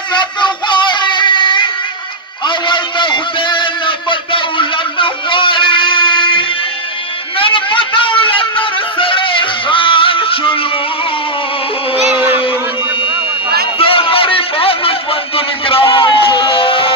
عزت غواړي اول د خدای نه په دولت غواړي نن په دولت تر سړی خان شلو د غریبانو ژوندون ګران شلو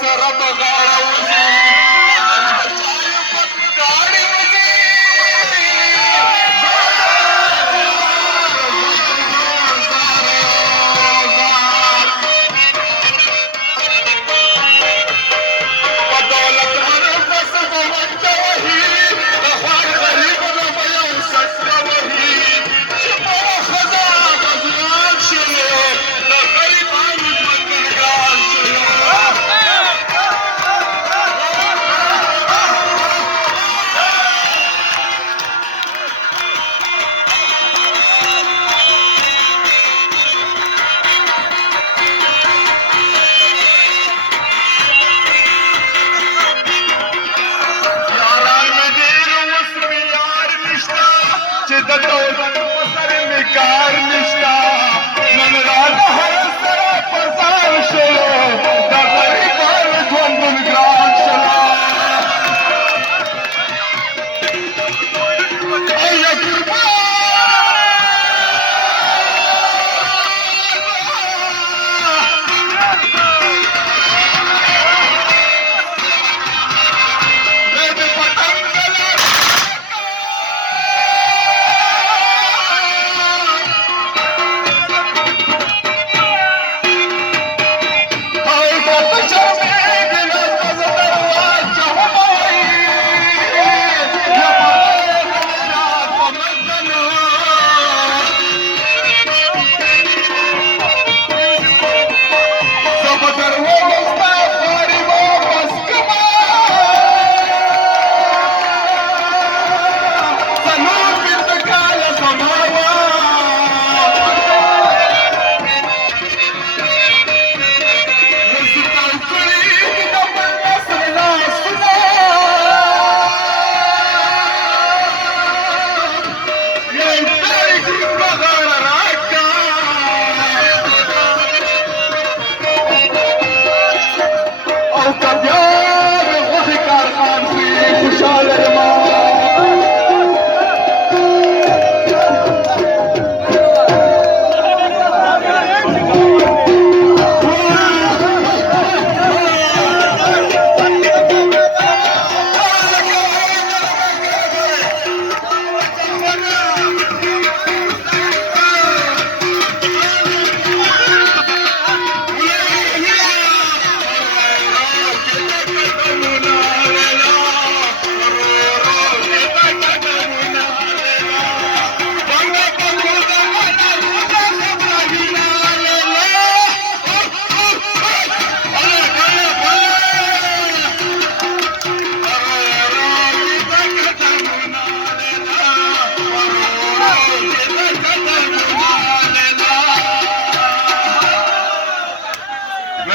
سره بغاړه وځي داړې وځي په دولت منو بس به منډه وهي د خوار غریب نه به یو سجده وهي چې په ښځه به ځوان شلو د غریبانو ژوندون ګران شلو چې د دولت په سر مې کار نشته